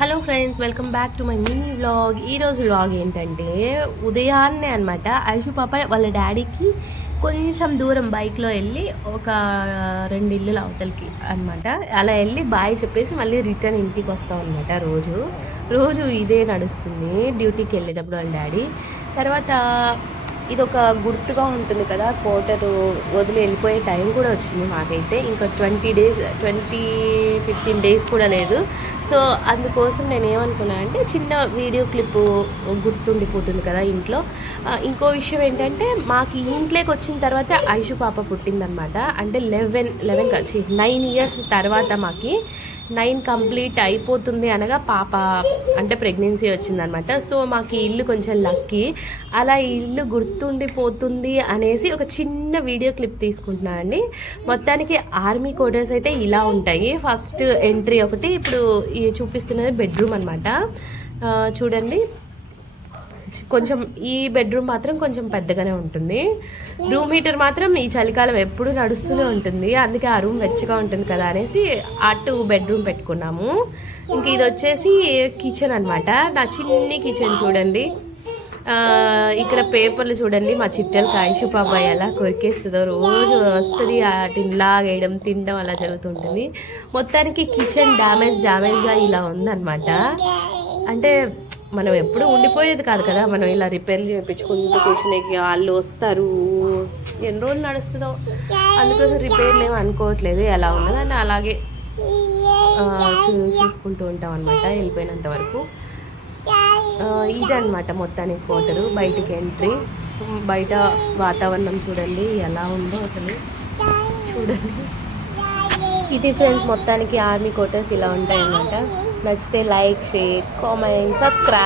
Hello friends, welcome back to my mini vlog. ఈరోజు vlog ఏంటంటే ఉదయాన్నే అనమాట. ఐషు పాప వాళ్ళ డాడీకి కొంచెం దూరం బైక్లో వెళ్ళి ఒక 2 ఇల్లులు అవతలకి అనమాట. అలా వెళ్ళి బాయ్ చెప్పేసి మళ్ళీ రిటర్న్ ఇంటికి వస్తాం అనమాట. రోజు ఇదే నడుస్తుంది డ్యూటీకి వెళ్ళేటప్పుడు వాళ్ళ డాడీ. తర్వాత ఇదొక గుర్తుగా ఉంటుంది కదా, క్వార్టరు వదిలి వెళ్ళిపోయే టైం కూడా వచ్చింది మాకైతే. ఇంకా 15 డేస్ కూడా లేదు. సో అందుకోసం నేను ఏమనుకున్నా అంటే చిన్న వీడియో క్లిప్పు గుర్తుండిపోతుంది కదా ఇంట్లో. ఇంకో విషయం ఏంటంటే మాకు ఇంట్లోకి వచ్చిన తర్వాత ఐషు పాప పుట్టిందనమాట. అంటే 11 కలిసి 9 ఇయర్స్ తర్వాత మాకు 9 కంప్లీట్ అయిపోతుంది అనగా పాప అంటే ప్రెగ్నెన్సీ వచ్చిందనమాట. సో మాకు ఈ ఇల్లు కొంచెం లక్కీ. అలా ఈ ఇల్లు గుర్తుండిపోతుంది అనేసి ఒక చిన్న వీడియో క్లిప్ తీసుకుంటున్నాను అండి. మొత్తానికి ఆర్మీ క్వార్టర్స్ అయితే ఇలా ఉంటాయి. ఫస్ట్ ఎంట్రీ ఒకటి ఇప్పుడు చూపిస్తున్నది బెడ్రూమ్ అనమాట. చూడండి, కొంచెం ఈ బెడ్రూమ్ మాత్రం కొంచెం పెద్దగానే ఉంటుంది. రూమ్ హీటర్ మాత్రం ఈ చలికాలం ఎప్పుడు నడుస్తూనే ఉంటుంది, అందుకే ఆ రూమ్ వెచ్చగా ఉంటుంది కదా అనేసి అటు బెడ్రూమ్ పెట్టుకున్నాము. ఇంక ఇది వచ్చేసి కిచెన్ అనమాట. నా చిన్ని కిచెన్ చూడండి. ఇక్కడ పేపర్లు చూడండి, మా చిట్టెలకి ఐషు పాపాయి ఎలా కొరికేస్తుందో. రోజు వస్తుంది లాగేయడం తినడం అలా జరుగుతుంటుంది. మొత్తానికి కిచెన్ డ్యామేజ్గా ఇలా ఉందన్నమాట. అంటే మనం ఎప్పుడు ఉండిపోయేది కాదు కదా, మనం ఇలా రిపేర్లు చేయించుకుంటూ కూర్చునేకి వాళ్ళు వస్తారు. ఎన్ని రోజులు నడుస్తుందో, అందుకోసం రిపేర్లు ఏమి అనుకోవట్లేదు. ఎలా ఉన్నదని అలాగే చూసుకుంటూ ఉంటాం అనమాట వెళ్ళిపోయినంత వరకు. ఇదన్నమాట మొత్తానికి క్వార్టరు. బయటికి ఎంట్రీ, బయట వాతావరణం చూడండి ఎలా ఉందో అసలు. చూడండి, ఇది ఫ్రెండ్స్ మొత్తానికి ఆర్మీ క్వార్టర్స్ ఇలా ఉంటాయన్నమాట. నచ్చితే లైక్, షేర్, కామెంట్, సబ్స్క్రైబ్.